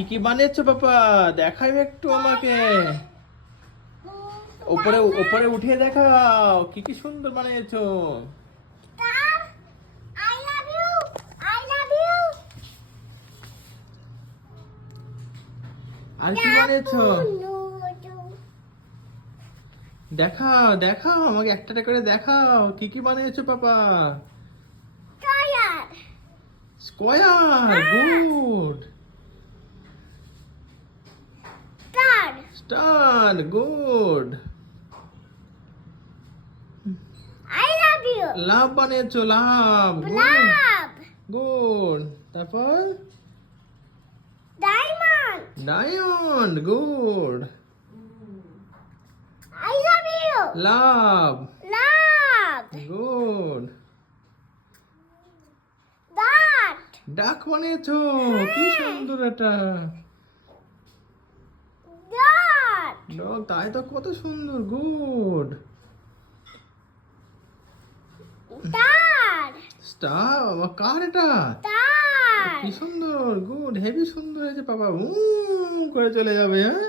কি কি বানিয়েছো পাপা? দেখাও একটু আমাকে। উপরে উপরে উঠিয়ে দেখাও কি কি সুন্দর বানিয়েছো। I love you. I love you. আর কি বানিয়েছো? No. দেখাও দেখাও আমাকে একটা একটা করে দেখাও কি কি বানিয়েছো পাপা। Tired. Square, good. Star. Star, good. I love you. লাভ বানিয়েছো, লাভ, গুড Love. গুড। তারপর Diamond. Diamond, good. I love you. Love, Love. Good. Dot. ডাক বানিয়েছো, কি সুন্দর এটা। Dot. ডগ, তাই তো, কত সুন্দর, গুড। Star. স্টার, কার এটা? Star. কি সুন্দর, গুড, হেভি সুন্দর হয়েছে পাপা। করে চলে যাবে, হ্যাঁ।